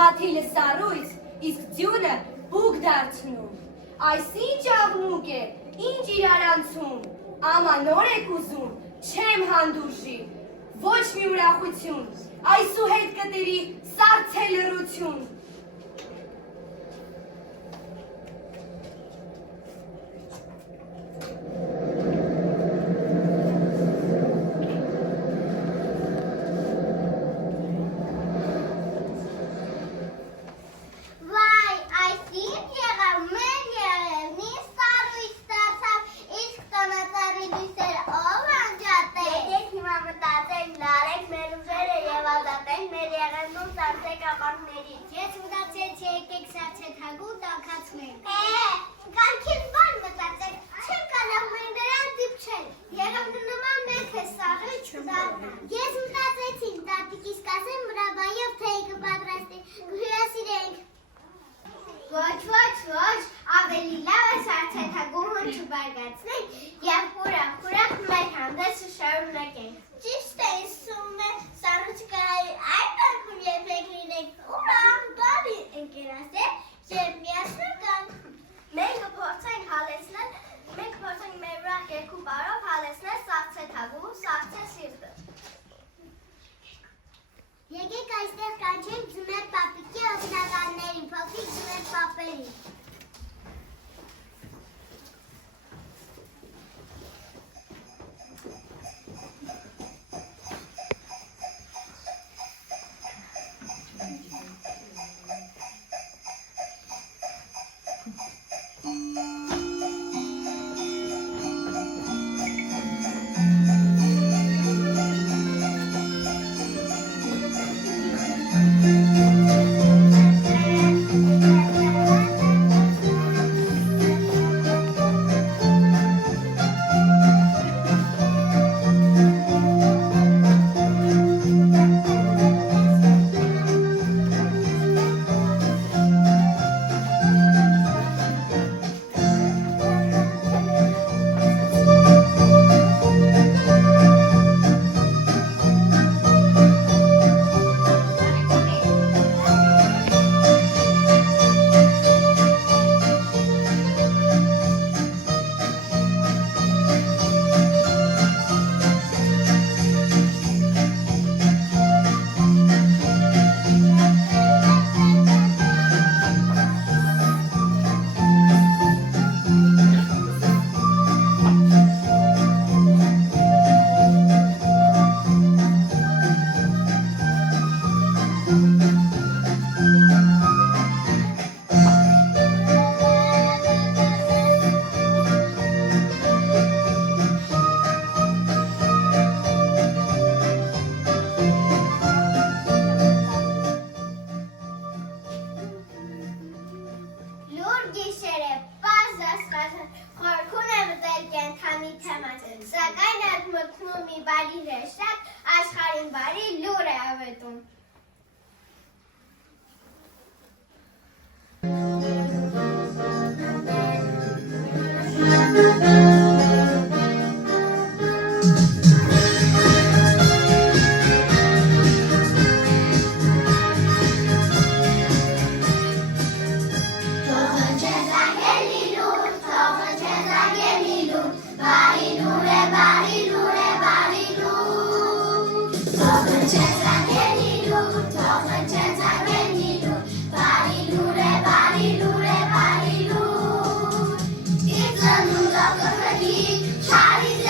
Փաթիլը սառույց, իսկ ձյունը բուգ դարձնում, այս ինչ աղմուկ է, ինչ իրարանցում, ամանոր եք ուզում, չեմ հանդուրժի, ոչ մի ուրախություն, այսուհետ կտերի սառցե լռություն։ Եկեք այստեղ կանչենք Ձմեռ պապիկի օգնականներին, փոքրիկ Ձմեռ պապերին։ մի բարի հրեշտակ, աշխարհին բարի լուր է ավետում։ Charlie,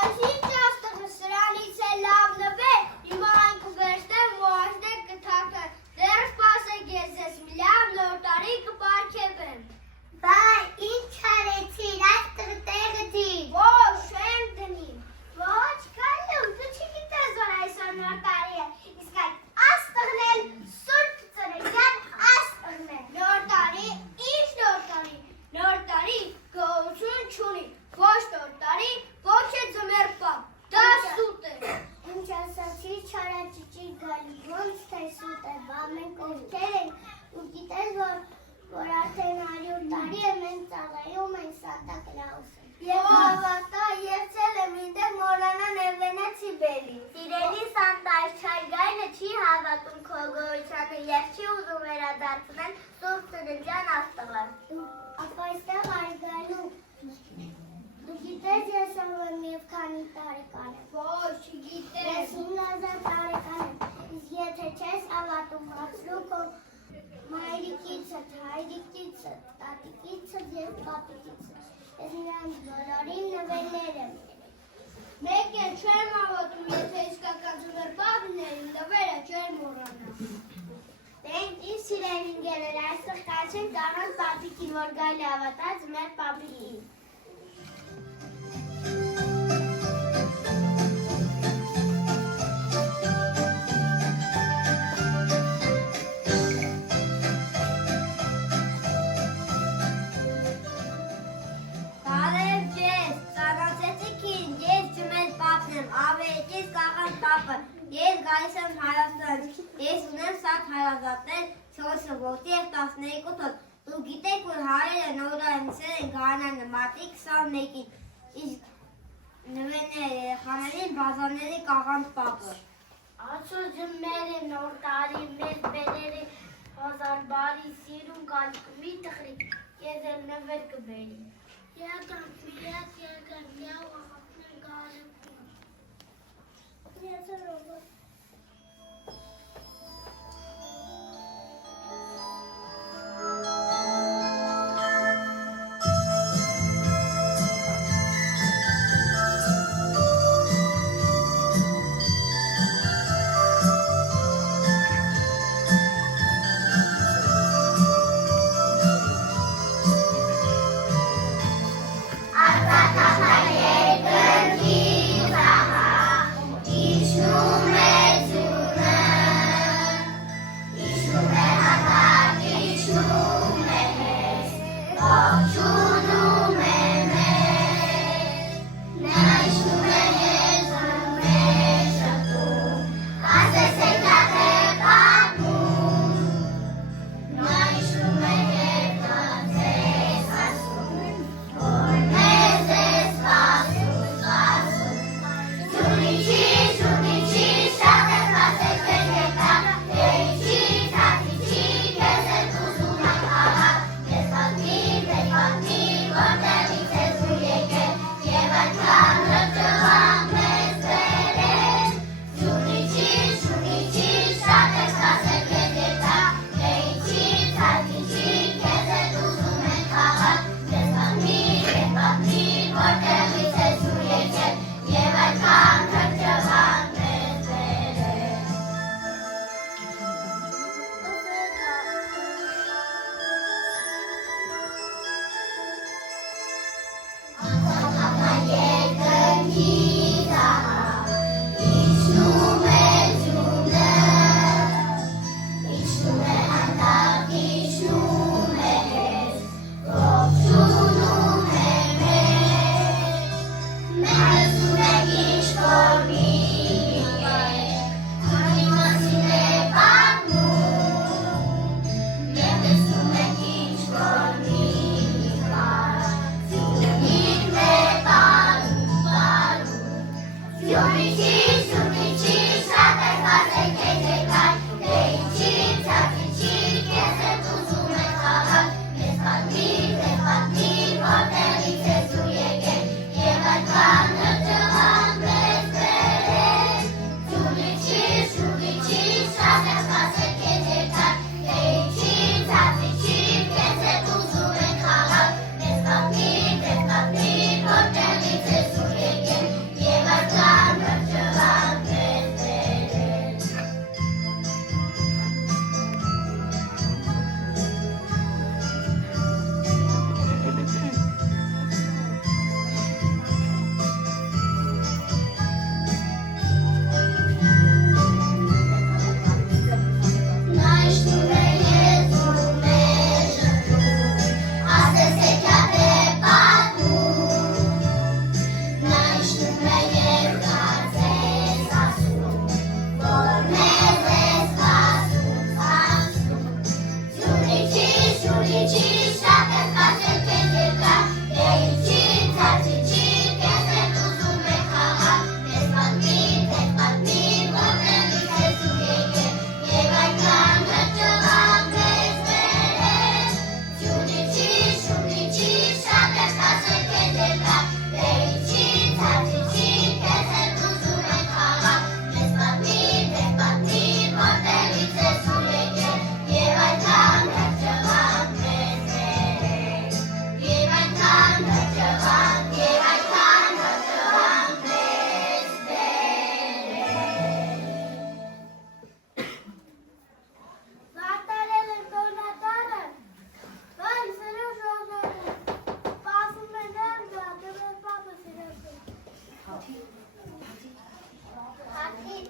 Այսինչ աստղը սրանից է լավ նվեր, հիմա այն կվերցնեմ ու աշխնեք կթակը, դեռ սպասեք ես ես մի լավ նոր տարի կպարգևեմ։ Բայ, ինչ արեցիր, աստղը տեղը դիր։ Ոչ, չեմ դնիմ։ Ոչ, կալում, դու չգիտես որ այսօր նոր տարի է, իսկ այդ աստղն էլ Սուրբ Ծննդյան աստղն է։ Նոր տարի, ինչ նոր տարի, նոր տարի գոհություն չունի, ոչ նոր տարի, ոչ է ձմեր պապ, դա սուտ է։ Ինչ ասացի չարաճիճի գալի, ոնց թե սուտ է, բա մենք ովքեր ենք, ու գիտես որ արդեն 100 տարի է մենք ծաղայում ենք Սանտա Կլաուսը։ Եվ հավատա, երջել եմ ինդեղ մորանան էվենեցի բելի։ Սիրելի Սանտա, այս չարգայնը չի հավատում քո գոյությանը և չի ուզում վերադարձնել Սուրբ Ծննդյան աստղը։ Ապա այստեղ արգալու։ Դու գիտես ես ով և քանի տարեկան եմ։ Ոչ, չգիտես։ Ես 5000 տարեկան եմ, իսկ եթե չես հավատում, հարցրու քո մայրիկիցդ, հայրիկիցդ, տատիկիցդ և պապիկիցդ։ Ես նրանց բոլորին նվերներ եմ երել։ Մեկ էլ չեմ հավատում, եթե իսկական ձմեր պապն էր, նվերը չեր մոռանա։ Դե ինչ սիրելի ընկերներ, այստեղ կանչենք առանց պապիկին, որ գալի հավատա ձմեր պապիկին։ Ես գալիս եմ Հայաստանից, ես ունեմ շատ հարազատներ 4 որդի և 12 թոռ, դուք գիտեք, որ հայերը նորայնցել են գարնանը մարտի 21-ին, իսկ նվերները երեխաներին բազարների կաղանդ պապը։ Ացուր ջմերը նոր տարի, մեր բերերը հազար բարի սիրում կալիք մի տխրիկ, ես էլ նվեր կբերի։ Եկամ, միավ աղապներ գալիք։ Yes, sir. Yes,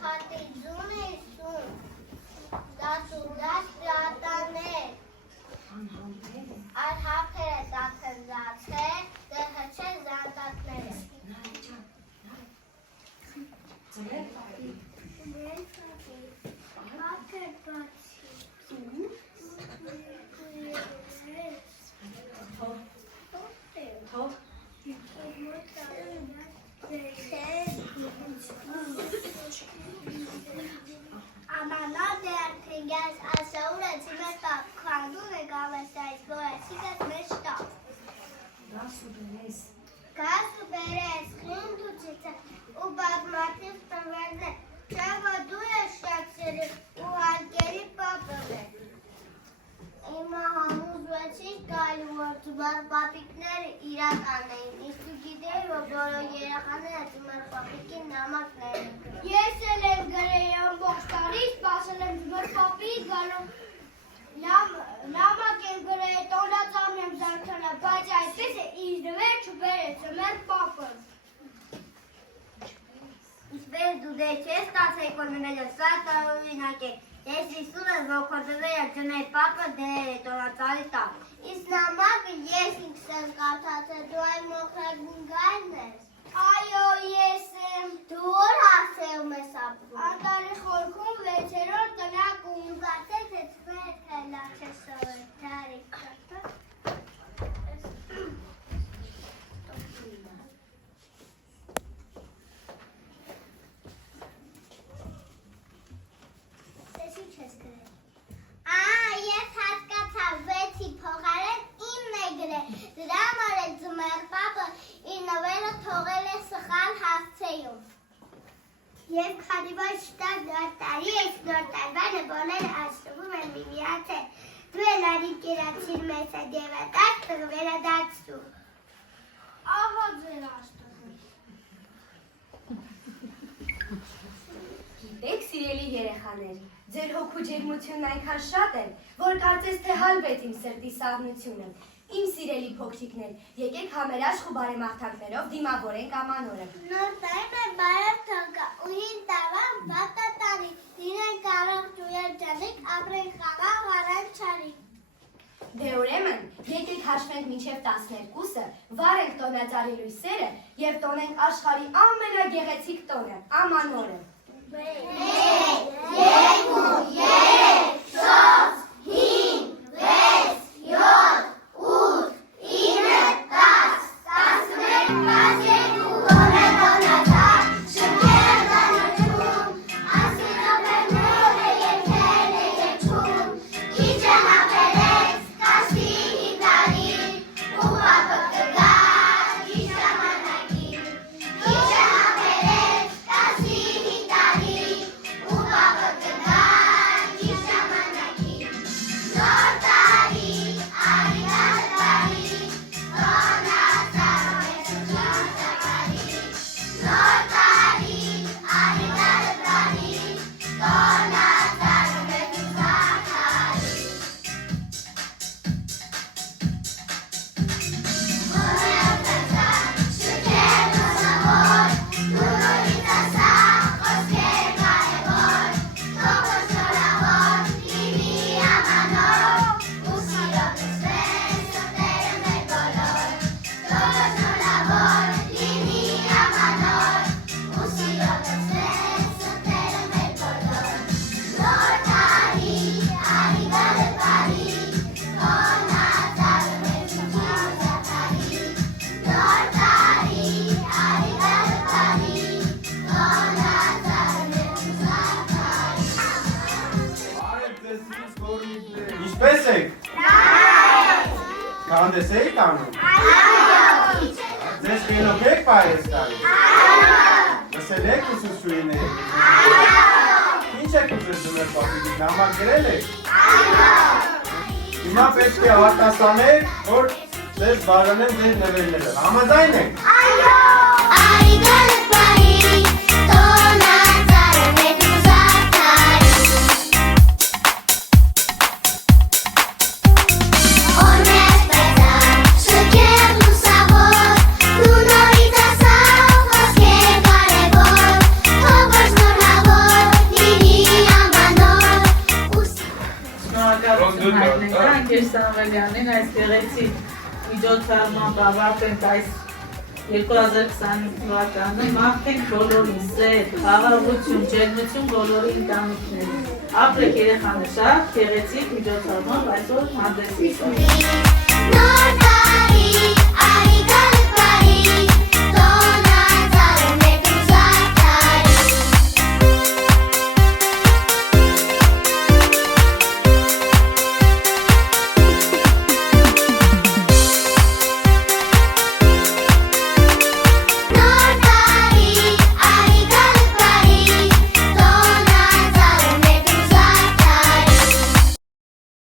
փաթիզուն էսուն, դասուդաս դատաներ, այդ հապերը դատնձացեր, դեր հչեր զանդատները։ Հապեր Amanlar değertengez aşağıra çimeta kandune gavestais boğazıgas meşta. Gasu beres klindu çita ubagmatif taverne çava duya şakseri uhalgeri babale. Ima hamuz veçik galivortubar papikler irakanayın. İstu gider ve boro yerakane atımar papikin namaklayın. Yeselem gareyam boxtaris baselem zumar papik galo. Namaken garey tonda zamyam zartana bacay pese izdever çubere zumar papın. İsper dude çesta sekonunca sata uynake. Если сюда заходили, то не папа, де то наталита. Исламак если сказката, то ай мокрый гайнес. Айо есем тура севмесапу. Антали хоркум вечерон тана кумзате тецве лачесове тариката. Ես հասկացա վեցի փողարեն իմն է գրել, դրա համար ձմեռ պապը իր նվերը թողել է սխալ հասցեում։ Եվ քանի որ շտակ նոր տարի ես նոր տարվանը բոլորը աշխվում են միմյանց հետ, դու էլ արի կերացիր մեզ հետ և այդ տղը վերադարձու։ Ահա ձեր աշխտվում։ Գիտեք, սիրելի երեխաներ, ձեր հոգու ջերմությունն այնքան շատ է, որ կարծես թե հալվեց իմ սրտի սաղնությունը։ Իմ սիրելի փոքրիկներ, եկեք համերաշխ ու բարեմաղթանքներով դիմավորենք ամանորը։ Նոր տարին է բարև թողա ու հին տավան վատա տարի, իրեն կարող ճույել ճանիկ, ապրեն խաղաղ առան չարիկ։ Դե ուրեմն, եկեք հաշվենք մինչև 12-ը, վարենք տոնածառի լույսերը և տոնենք աշխարհի ամենագեղեցիկ տոնը, ամանորը։ 1, 2, 3, 4, 5, 6, 7, 8, Հանդես էիք անում։ Ձեզ կենոք եք պայես տալի։ Լսել եք ուսուցչուհիների։ Ինչ եք ուզել ձմեռ պապիկին, նամակ գրել եք։ Հիմա պետք է արտասանեք, որ ձեզ բաժանեմ ձեր նվերները։ Համաձայն եք։ Լունորից ասավ խոսքեր կարևոր, թող որ շնորհավոր գեղեցիկ միջոցառմամբ ավարտենք այս 2025 թվականը, մաղթենք բոլորին սեր, խաղաղություն, ջերմություն բոլորի ընտանիքներին։ Ապրեք երեխաներ, շատ գեղեցիկ միջոցառմամբ այսօր հանդես եկան։